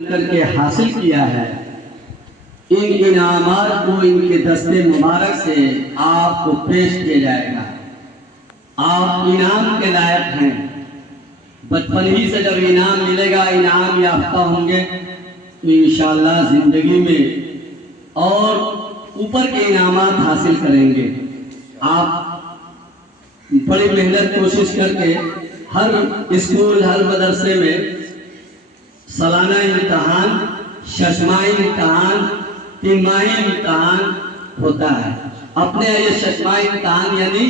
करके हासिल किया है, इन इनामात को इनके दस्ते मुबारक से आपको पेश किया जाएगा। आप इनाम के लायक हैं। बचपन ही से जब इनाम मिलेगा, इनाम याफ्ता होंगे तो इंशाअल्लाह जिंदगी में और ऊपर के इनामात हासिल करेंगे। आप बड़ी मेहनत कोशिश करके हर स्कूल हर मदरसे में सालाना इम्तहान, शशमाही इम्तहान, तिमाही इम्तहान होता है। अपने ये शशमाही इम्तहान यानी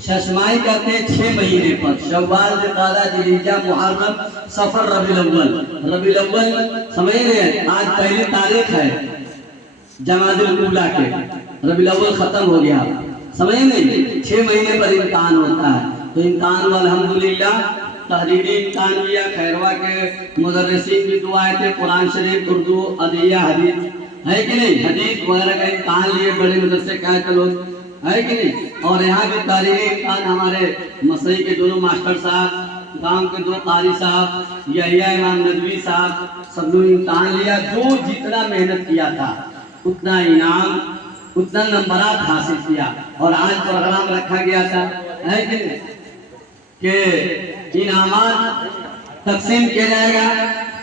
शशमाही कहते हैं 6 महीने पर, शव्वाल, ज़िलक़ादा, ज़िलहिज्जा, मुहर्रम, सफर, रबीउल अव्वल। रबीउल अव्वल समझ रहे हैं, आज पहली तारीख है जमादुल ऊला के, रबीउल अव्वल खत्म हो गया, समझे नहीं। 6 महीने पर इम्तहान होता है। तो इम्तहान अल्हम्दुलिल्लाह तहरीरी इम्तहान लिया, खैरवा के मुदर्रिसीन की दुआएं थे, कुरान शरीफ, उर्दू, अदइया, हदीस है कि नहीं, हदीस वगैरह का इम्तहान लिए बड़े मदरसे का के लोग है कि नहीं। और यहाँ भी तहरीरी इम्तहान हमारे मसई के दोनों मास्टर साहब, गांव के 2 कारी साहब, यहिया इमाम नदवी साहब, सब लोग इम्तहान लिया। जो जितना मेहनत किया था उतना इनाम, उतना नंबरात हासिल किया। और आज प्रोग्राम रखा गया था है कि नहीं कि इनामात तकसीम किया जाएगा।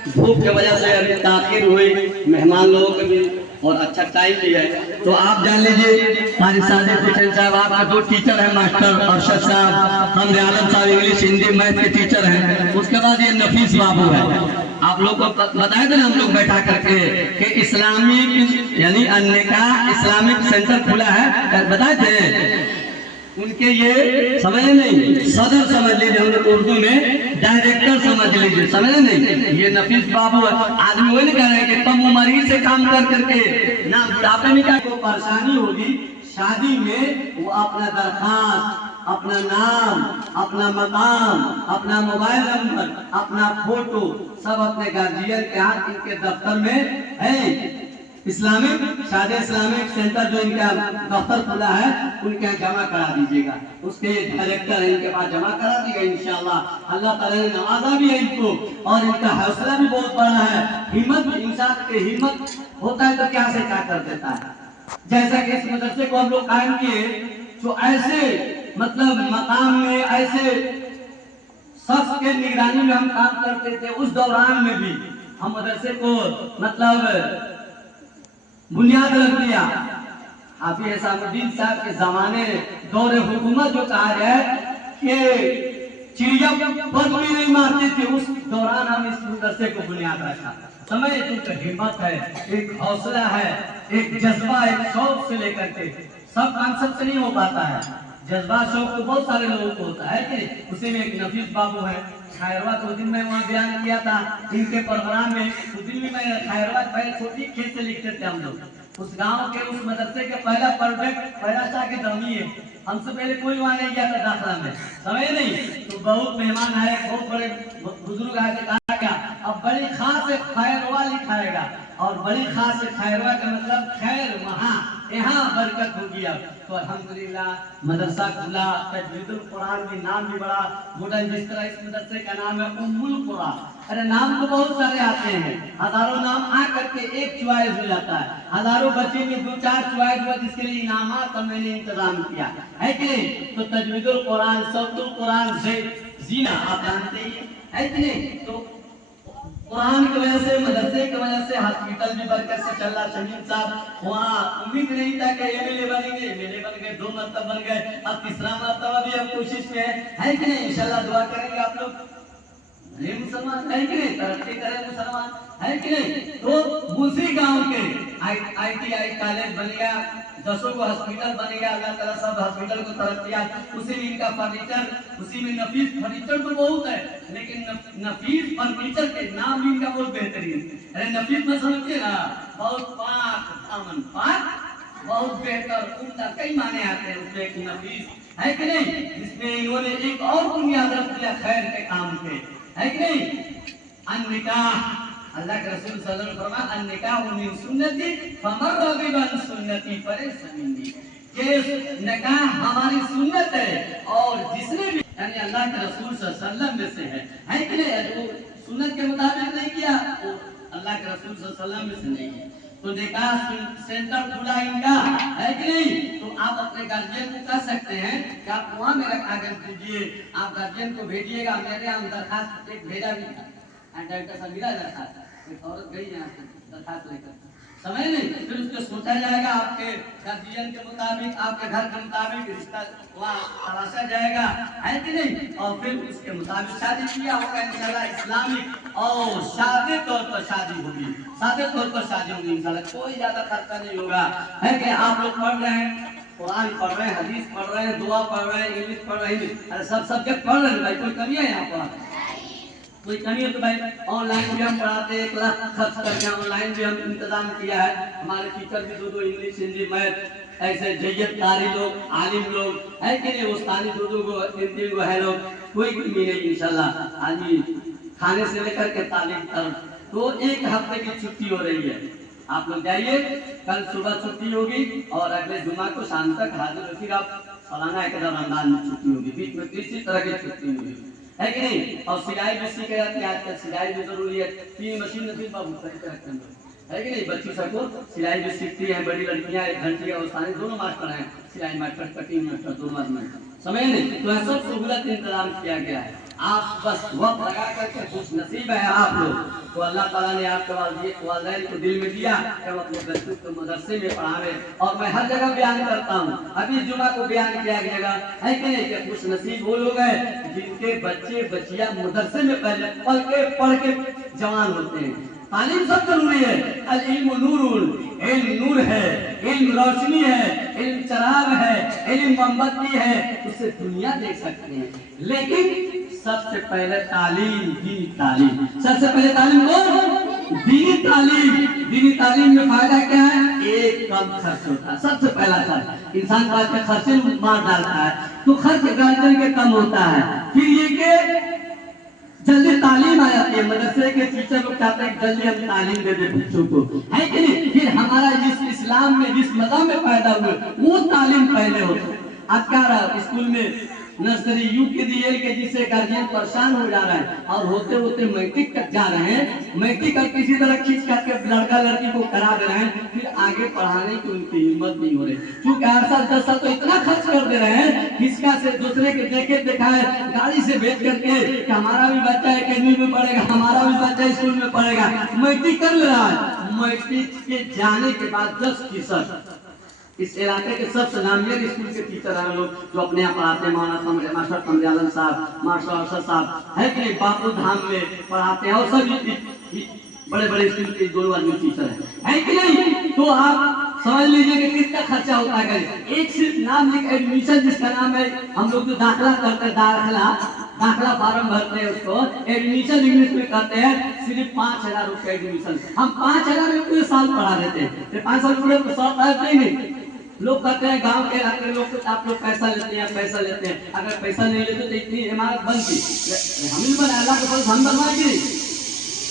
धूप की वजह से अभी ताखिर हुई, मेहमान लोगों के भी और अच्छा टाइम भी है। तो आप जान लीजिए हमारे साजिद हुसैन साहब, आपका 2 टीचर है मास्टर अरशद साहब, हमरे आलम साहब इंग्लिश हिंदी मैथ के टीचर हैं। उसके बाद ये नफीस बाबू है। आप लोग को बताए थे ना हम लोग बैठा करके कि इस्लामिक यानी अन्य का इस्लामिक सेंटर खुला है, बताए थे। उनके ये समझ नहीं, सदर समझ लीजिए, हम लोग उर्दू में डायरेक्टर समझ लीजिए, समझ नहीं। ये नफीस बाबू है। आदमी वही नहीं कह रहे हैं कि कम उम्र ही से काम कर करके ना बुढ़ापे में क्या को परेशानी होगी, शादी में वो अपना दरखास्त, अपना नाम, अपना मकाम, अपना मोबाइल नंबर, अपना फोटो सब अपने गार्जियन के हाथ इनके दफ्तर में है। इस्लामिक शादी इस्लामिक सेंटर जो इनका दफ्तर खुला है उनके यहाँ जमा करा दीजिएगा। उसके डायरेक्टर है, इनके पास जमा करा दीजिएगा इंशाअल्लाह। अल्लाह ताला ने नवाजा भी है इनको और इनका हौसला भी बहुत बड़ा है। हिम्मत, इंसान के हिम्मत होता है तो क्या से क्या कर देता है। जैसा कि इस मदरसे को हम लोग कायम किए, जो ऐसे मतलब मकाम में ऐसे शख्स के निगरानी में हम काम करते थे, उस दौरान में भी हम मदरसे को मतलब बुनियाद रख दिया। हाफिज हिसामुद्दीन साहब के जमाने दौरे हुकूमत जो कहा जाए कि चिड़िया पर भी नहीं मारते थे, उस दौरान हम इस मदरसे को बुनियाद रखा। समय तो हिम्मत है, एक हौसला है, एक जज्बा, एक शौक से लेकर के सब काम सबसे नहीं हो पाता है। जज्बा शौक तो बहुत सारे लोगों को होता है कि उसी में एक नफीस बाबू है। खैरवा तो दिन में वहाँ बयान किया था इनके प्रोग्राम में, उस दिन भी मैं खैरवा पहले छोटी खेत से लिखते थे हम लोग। उस गांव के उस मदरसे का पहला प्रोजेक्ट पहला शागिर्द हम ही है। हमसे पहले कोई वहाँ नहीं गया था दाखिला में, समझे नहीं। तो बहुत मेहमान आए, बहुत बड़े बुजुर्ग आए, कहा क्या अब बड़ी खास खैरवा लिखाएगा। और बड़ी खास खैरवा का मतलब खैर वहाँ यहाँ बरकत होगी। अब तो अल्हम्दुलिल्लाह मदरसा खुला, तजवीदुल कुरान भी नाम भी बड़ा मॉडर्न, जिस तरह इस मदरसे का नाम है उम्मुल कुरान। अरे नाम तो बहुत सारे आते हैं, हजारों नाम आ करके एक चॉइस हो जाता है। हजारों बच्चे में 2-4 चॉइस हुआ, जिसके लिए इनामात का मैंने इंतजाम किया है कि नहीं। तो तजवीदुल कुरान, सब्दुल कुरान से जीना आप जानते ही है कि नहीं। तो कुरान की वजह से, मदरसे की वजह से हॉस्पिटल भी बरकत से चल रहा। शमीम साहब वहाँ उम्मीद नहीं था कि एमएलए बनेंगे, एमएलए बन गए, 2 मरतबा बन गए, अब 3रा मरतबा भी अब कोशिश में है कि नहीं। इंशाल्लाह दुआ करेंगे आप लोग, मुसलमान है कि नहीं, तरक्की करें मुसलमान है कि नहीं। तो उसी गांव के ITI कॉलेज बनेगा, 10 हॉस्पिटल बनेगा, अल्लाह ताला सब हॉस्पिटल को तरक्कियात, उसी में इनका फर्नीचर, उसी में नफीस फर्नीचर तो बहुत है, लेकिन नफीस फर्नीचर के नाम भी इनका बहुत बेहतरीन। अरे नफीस में समझिए ना, बहुत पाक दामन, पाक बहुत बेहतर उम्दा, कई माने आते हैं उसमें एक नफीस है कि नहीं। जिसमें इन्होंने एक और बुनियाद रख दिया खैर के काम पे, है कि नहीं। अन्निकाह, अल्लाह के रसूल सल्लल्लाहु अलैहि वसल्लम फरमाया अन्निकाहु मिन सुन्नती फमन रगिबा अन सुन्नती फलैसा मिन्नी। ये निकाह हमारी सुन्नत है और जिसने भी यानी अल्लाह के रसूल सल्लल्लाहु अलैहि वसल्लम में से है कि नहीं, जो सुन्नत के मुताबिक नहीं किया वो अल्लाह के रसूल सल्लल्लाहु अलैहि वसल्लम में से नहीं है। तो निकाह सेंटर खुला इनका है कि नहीं, तो आप अपने गार्जियन को कह सकते हैं कि आप वहाँ मेरा कागज दीजिए, आप गार्जियन को भेजिएगा। मेरे यहाँ दरखास्त एक भेजा भी था, डायरेक्टर साहब मिला दरखास्त, एक औरत गई यहाँ से दरखास्त लेकर, समझ नहीं, फिर उसको सोचा जाएगा आपके गार्जियन के मुताबिक, आपके घर के मुताबिक रिश्ता वहाँ तलाशा जाएगा, है कि नहीं, और फिर उसके मुताबिक शादी किया होगा इंशाल्लाह इस्लामिक, और सादे तौर पर शादी होगी, सादे तौर पर शादी होगी इंशाल्लाह, कोई ज्यादा खर्चा नहीं होगा। है कि आप लोग पढ़ रहे हैं, कुरान पढ़ रहे हैं, हदीस पढ़ रहे हैं, दुआ पढ़ रहे हैं, इंग्लिश पढ़ रहे हैं, अरे सब सब्जेक्ट पढ़ रहे हैं भाई, कोई कमी है यहाँ पर? कोई कमी है तो भाई ऑनलाइन भी हम पढ़ाते हैं, 1 लाख खर्च करके ऑनलाइन भी हम इंतजाम किया है। हमारे टीचर भी 2 इंग्लिश हिंदी मैथ ऐसे जय्यत कारी लोग, आलिम लोग है कि नहीं, उस्तानी 2 को 3 को है लोग, कोई कमी नहीं इंशाल्लाह। आज खाने से लेकर के तालीम तक तो 1 हफ्ते की छुट्टी हो रही है, आप लोग जाइए, कल सुबह छुट्टी होगी और अगले जुमा को शाम तक हाजिर हो, फिर आप सालाना एक रमजान में छुट्टी होगी, बीच में किसी तरह की छुट्टी होगी, है कि नहीं। और सिलाई भी सीख जाती है, आजकल सिलाई भी जरूरी है, 3 मशीन नसीब बाबू सही से रखते हैं, है कि नहीं। बच्ची सबको सिलाई भी सीखती है, बड़ी लड़कियां 1 घंटे और सारे दोनों मास्टर हैं, सिलाई मास्टर, कटिंग मास्टर, दोनों मास्टर, समझ नहीं। तो सब सहूलत इंतजाम किया गया है, आप बस वक्त लगा करके खुश नसीब है आप लोग, तो अल्लाह ताला ने आपके वालिदैन को दिल में दिया कि हम अपने बच्चों को मदरसे में पढ़ावे। और मैं हर जगह बयान करता हूँ, अभी जुमा को बयान किया गया है कि नहीं, कि खुश नसीब वो लोग हैं जिनके बच्चे बच्चियां मदरसे में पहले पढ़ के जवान होते हैं। तालीम सब जरूरी है, अल इल्म नूरुन, इल्म नूर है, इल्म रोशनी है, इल्म चिराग है, इल्म मोमबत्ती है, उससे दुनिया देख सकते हैं। लेकिन सबसे पहले तालीम, दीनी तालीम, सबसे पहले तालीम कौन? दीनी तालीम। दीनी तालीम में फायदा क्या है? एक कम खर्च होता है, सबसे पहला खर्च इंसान का खर्चे मार डालता है, तो खर्च गार्जियन के कम होता है। फिर ये के जल्दी तालीम आ जाती है, मदरसे के टीचर लोग चाहते हैं जल्दी हम तालीम दे दे बच्चों को, है कि नहीं। फिर हमारा जिस इस्लाम में जिस मज़हब में पैदा हुए वो तालीम पहले होती है। आज क्या रहा स्कूल में नर्सरी UKG LKG से गार्जियन परेशान हो जा रहा है, और होते होते मैट्रिक तक जा रहे हैं, मैट्रिक तक किसी तरह खींच करके लड़का लड़की को करा दे रहे हैं, फिर आगे पढ़ाने की उनकी हिम्मत नहीं हो रही, क्योंकि 8 साल 10 साल तो इतना खर्च कर दे रहे हैं, किसका से दूसरे के देखे दिखाए गाड़ी से भेज करके कि हमारा भी बच्चा अकेडमी में पढ़ेगा, हमारा भी बच्चा स्कूल में पढ़ेगा, मैट्रिक कर ले रहा है। मैट्रिक के जाने के बाद 10% इस इलाके के सबसे नामियर स्कूल के टीचर हैं लोग, जो अपने यहाँ पढ़ाते हैं, मास्टर कमरे आलम साहब, मास्टर अरशद साहब, है कि नहीं, बापू धाम में पढ़ाते हैं, और सब बड़े बड़े स्कूल के 2 आदमी टीचर है कि नहीं। तो आप समझ लीजिए कि कितना खर्चा होता है। एक सिर्फ नाम लिख एडमिशन, जिसका नाम है, हम लोग जो दाखिला करते हैं, दाखिला फार्म भरते हैं, उसको एडमिशन इंग्लिश में कहते हैं, सिर्फ 5000 रुपये एडमिशन। हम 5000 में पूरे साल पढ़ा देते हैं, 5 साल पूरे तो 100 नहीं। लोग कहते हैं गांव के इलाके लोग तो आप लोग पैसा लेते हैं, पैसा लेते हैं, अगर पैसा नहीं लेते तो इतनी इमारत बनती, हम ही बना, अल्लाह के पास हम बनवाएंगे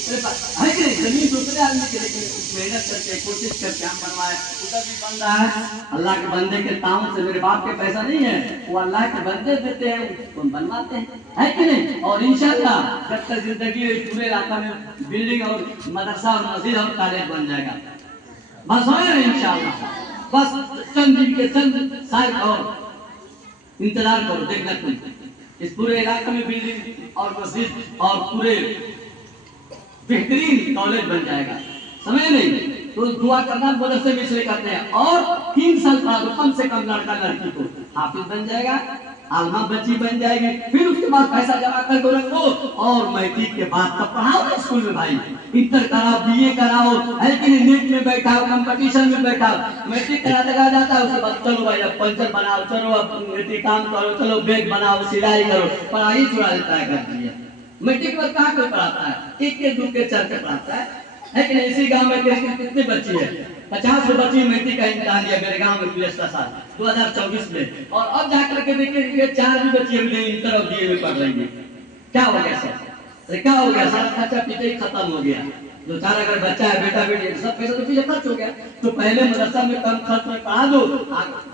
है कि नहीं। जमीन दूसरे आदमी के, लेकिन मेहनत करके कोशिश करके हम बनवाए, उधर भी बन रहा है। अल्लाह के बंदे के ताउन से, मेरे बाप के पैसा नहीं है, वो अल्लाह के बंदे देते हैं, उसको बनवाते हैं, है कि नहीं। और इंशाअल्लाह जब तक जिंदगी है, पूरे इलाका में बिल्डिंग और मदरसा और मस्जिद और कॉलेज बन जाएगा, बस हो रहे इंशाअल्लाह। बस चंद दिन के चंद साल और इंतजार करो, देखना तुम इस पूरे इलाके में बिल्डिंग और मस्जिद और पूरे बेहतरीन कॉलेज बन जाएगा, समझ नहीं। तो दुआ करना मदरसे में इसलिए करते हैं, और 3 साल बाद कम से कम लड़का लड़की को हाफिज बन जाएगा, आलमा बच्ची बन जाएगी, फिर उसके बाद पैसा जमा करके रखो, और मैट्रिक के बाद तब पढ़ाओ स्कूल में भाई, इंटर कराओ, BA कराओ, है कि नहीं, नीट में बैठाओ, कंपटीशन में बैठाओ। मैट्रिक करा जाता है, उसके बाद चलो भाई अब पंचर बनाओ, चलो अब काम करो, चलो बैग बनाओ, सिलाई करो, पढ़ाई छुड़ा देता है घर। मैट्रिक के बाद कहाँ कोई पढ़ाता है, 1 के 2 के 4 के पढ़ाता है कि नहीं। इसी गांव में कितने बच्चे हैं, 50 बच्ची मैट्रिक का इम्तिहान दिया मेरे गांव में पिछले साल 2024 में, और अब जाकर के देखिए 4 भी बच्ची अभी इंटर और BA में पढ़ रही है। क्या हो गया सर, क्या हो गया, सारा खर्चा पीछे ही खत्म हो गया। जो 4 अगर बच्चा है, बेटा बेटी, सब पैसा तो पीछे खर्च हो गया। तो पहले मदरसा में कम खर्च में पढ़ा दो,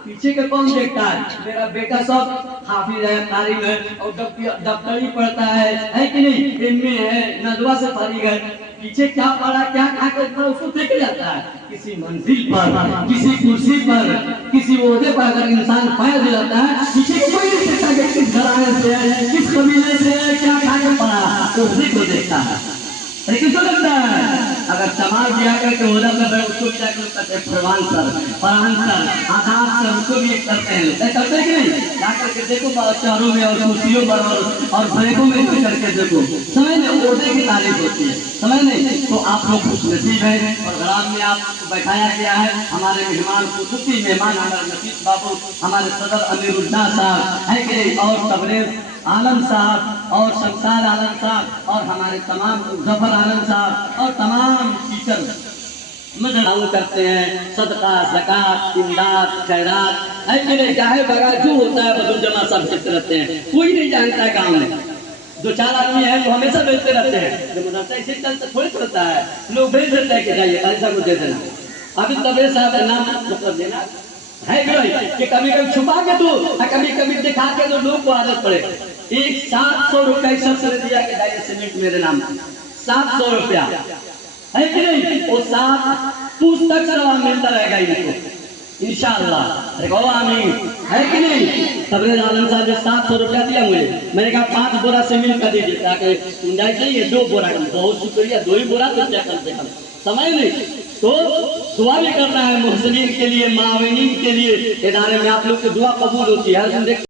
पीछे के कौन देखता है, मेरा बेटा सब हाफिज है, कारी है, और डॉक्टरी पढ़ता है कि नहीं, MA है, नजवा से फारिग है, पीछे क्या पड़ा क्या खा कर पड़ा उसको देख जाता है। किसी मंजिल पर, किसी कुर्सी पर, किसी ओहदे पर अगर इंसान पैर दिलाता है, पीछे कोई नहीं देखता कि किस घराने से है, किस कबीले से है, क्या खा के पड़ा, तो उसी को देखता है। अरे किसको लगता है अगर समाज दिया करके ओहदा पर उसको भी जाकर करते हैं फरमान सर, फरहान सर, आदाब सर, उसको भी एक करते हैं। करते हैं कि नहीं? जा करके देखो शहरों में और कुर्सियों पर और बैगों में भी करके देखो, समझ नहीं ओहदे की तारीफ होती है, समझ नहीं। तो आप लोग खुश नसीब है और ग्राम में आपको बैठाया गया है। हमारे मेहमान खुसूसी मेहमान हमारे नसीब बाबू, हमारे सदर अमीरुद्दीन साहब है कि नहीं, और तबरेज आलम साहब और शमशाद आलम साहब और हमारे तमाम जफर आलम साहब और तमाम टीचर मदद करते हैं। सदका, ज़कात, इमदाद, खैरात है कि नहीं, चाहे बगा जो होता है बदल जमा सब भेजते रहते हैं। कोई नहीं जानता है गाँव में, दो चार आदमी है तो हमेशा भेजते रहते हैं। जो मदरसा इसे चलता थोड़ी चलता है, लोग भेज देते हैं कि जाइए पैसा को दे देना। अभी तबरेज साहब का नाम मतलब देना है कि कभी कभी छुपा के दो, कभी कभी दिखा के दो, लोग को आदत पड़े। एक 700 रुपया शख्स ने दिया कि जाइए सीमेंट मेरे नाम 700 रुपया है कि नहीं, वो 7 पुस्तक सवाल मिलता रहेगा इनको इंशाअल्लाह। आमीन है कि नहीं। तबरेज आलम साहब जो 700 रुपया दिया मुझे, मैंने कहा 5 बोरा सीमेंट का दीजिए ताकि गुंजाइश नहीं है 2 बोरा। बहुत शुक्रिया, 2 ही बोरा तो क्या कम से कम, समझ नहीं। तो दुआ भी करना है मुहसिनीन के लिए, माविनीन के लिए। इदारे में आप लोग की दुआ कबूल होती है।